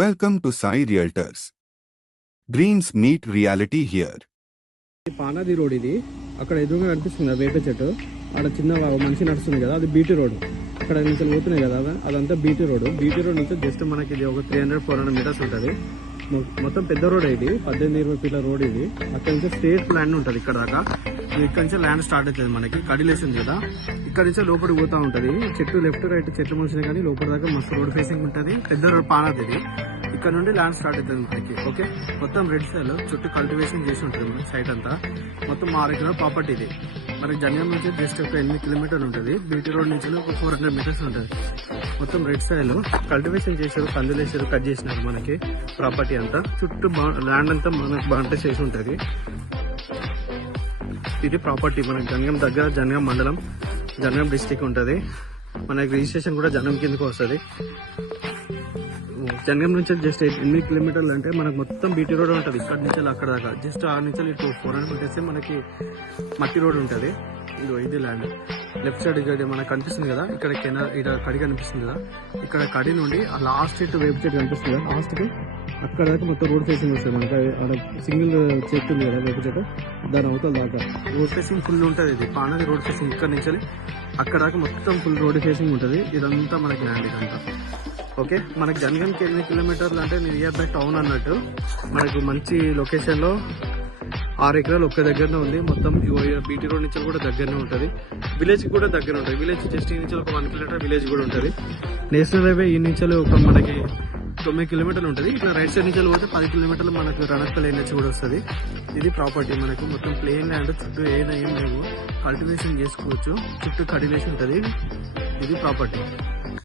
Welcome to Sai Realtors. Dreams meet reality here. Panadi road ఇది. అక్కడ ఎదురుగా కనిపిస్తుంది వేప చెట్టు. అక్కడ చిన్న మనిషి నడుస్తుంది కదా, అది బీటీ రోడ్. అక్కడ నుంచి పోతున్నాయి కదా, అదంతా బీటీ రోడ్. బీటీ రోడ్ నుంచి జస్ట్ మనకి ఇది ఒక 300-400 మీటర్స్ ఉంటుంది. మొత్తం పెద్ద రోడ్ ఇది, 18-20 ఫీట్ల రోడ్ ఇది. అక్కడ నుంచి స్టేట్ ల్యాండ్ ఉంటుంది ఇక్కడ దాకా. ఇక్కడ నుంచి ల్యాండ్ స్టార్ట్ అవుతుంది మనకి. కడిలేసి ఉంది కదా, ఇక్కడ నుంచి లోపలికి పోతా ఉంటుంది. చెట్టు లెఫ్ట్ రైట్ చెట్లు మనిషిని కానీ లోపల దాకా మస్తు రోడ్ ఫేసింగ్ ఉంటుంది. పెద్ద రోడ్ పానాది ఇది. ఇక్కడ నుండి ల్యాండ్ స్టార్ట్ అవుతుంది మనకి. ఓకే, మొత్తం రెడ్ సైడ్ చుట్టూ కల్టివేషన్ చేసి ఉంటుంది మనకి. సైట్ అంతా మొత్తం 6 ఎకరాల ప్రాపర్టీ ఇది. మనకి జంగం నుంచి జస్ట్ ఒక 8 కిలోమీటర్లు ఉంటుంది. బీటీ రోడ్ నుంచి ఒక 400 మీటర్స్ ఉంటుంది. మొత్తం రెడ్ సైడ్ కల్టివేషన్ చేశారు, కందులేసారు, కట్ చేసినారు మనకి ప్రాపర్టీ అంతా. చుట్టూ ల్యాండ్ అంతా మనకి బాంట చేసి ఉంటుంది. ఇది ప్రాపర్టీ మనకి జనగం దగ్గర, జనగం మండలం, జనగం డిస్టిక్ ఉంటుంది. మనకి రిజిస్ట్రేషన్ కూడా జనగం కిందకు వస్తుంది. జనగం నుంచి జస్ట్ 8 కిలోమీటర్లు అంటే మనకు మొత్తం బీటీ రోడ్ ఉంటుంది. ఇక్కడ నుంచి అక్కడ దాకా జస్ట్ ఆ నుంచి ఇటు 400 మీటర్స్ మనకి మట్టి రోడ్ ఉంటుంది. ఇది ల్యాండ్ లెఫ్ట్ సైడ్ ఇక్కడ మనకు కనిపిస్తుంది కదా, ఇక్కడ ఇక్కడ కడి కనిపిస్తుంది కదా, ఇక్కడ కడి నుండి ఆ లాస్ట్ చెట్టు వేపు చెట్టు కనిపిస్తుంది కదా, లాస్ట్కి అక్కడ దాకా మొత్తం రోడ్ ఫేసింగ్ వస్తుంది మనకి. అక్కడ సింగిల్ చెట్టు ఉంది కదా వేపు చెట్టు, దాని అవతల దాకా రోడ్ ఫేసింగ్ ఫుల్ ఉంటుంది. ఇది పానది రోడ్ ఫేసింగ్ ఇక్కడ నుంచి అక్కడ దాకా మొత్తం ఫుల్ రోడ్ ఫేసింగ్ ఉంటుంది. ఇదంతా మనకి ల్యాండ్ ఇదంతా. ఓకే, మనకి జనగంకి 8 కిలోమీటర్లు అంటే నియర్ బై టౌన్ అన్నట్టు. మనకు మంచి లొకేషన్లో 6 ఎకరాలు ఒక్క దగ్గరనే ఉంది. మొత్తం బీటీ రోడ్ నుంచి కూడా దగ్గరనే ఉంటుంది. విలేజ్ కూడా దగ్గర ఉంటుంది. విలేజ్ జస్ట్ ఈ నుంచి ఒక 1 కిలోమీటర్ విలేజ్ కూడా ఉంటుంది. నేషనల్ హైవే ఈ నుంచి ఒక మనకి 9 కిలోమీటర్లు ఉంటుంది. ఇట్లా రైట్ సైడ్ నుంచి పోతే 10 కిలోమీటర్లు మనకు రణక్కల్ నుంచి కూడా వస్తుంది. ఇది ప్రాపర్టీ మనకు మొత్తం ప్లేన్ ల్యాండ్, చుట్టూ ఏం లేవు, కల్టివేషన్ చేసుకోవచ్చు. చుట్టూ కడిలేసి ఉంటుంది. ఇది ప్రాపర్టీ.